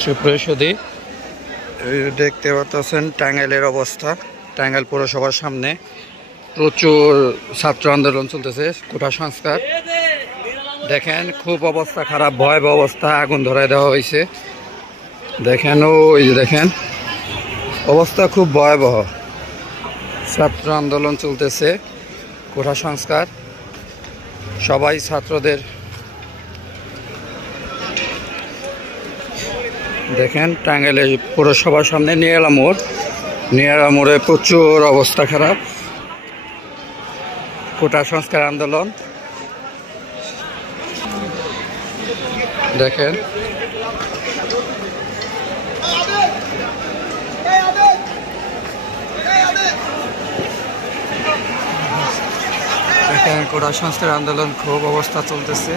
সুপ্রসদী দেখতে পাচ্ছেন টাঙ্গাইলের অবস্থা। টাঙ্গাইল পৌরসভার সামনে প্রচুর ছাত্র আন্দোলন চলতেছে, কোটা সংস্কার। দেখেন খুব অবস্থা খারাপ, ভয়াবহ অবস্থা, আগুন ধরায় দেওয়া হয়েছে। দেখেন ওই যে দেখেন অবস্থা খুব ভয়াবহ। ছাত্র আন্দোলন চলতেছে, কোটা সংস্কার। সবাই ছাত্রদের দেখেন টাঙ্গাইলের পৌরসভার সামনে নিয়ালা মোড়। নিয়ালা মোড়ে প্রচুর অবস্থা খারাপ, কোটা সংস্কার আন্দোলন। দেখেন দেখেন কোটা সংস্কার আন্দোলন, খুব অবস্থা চলতেছে।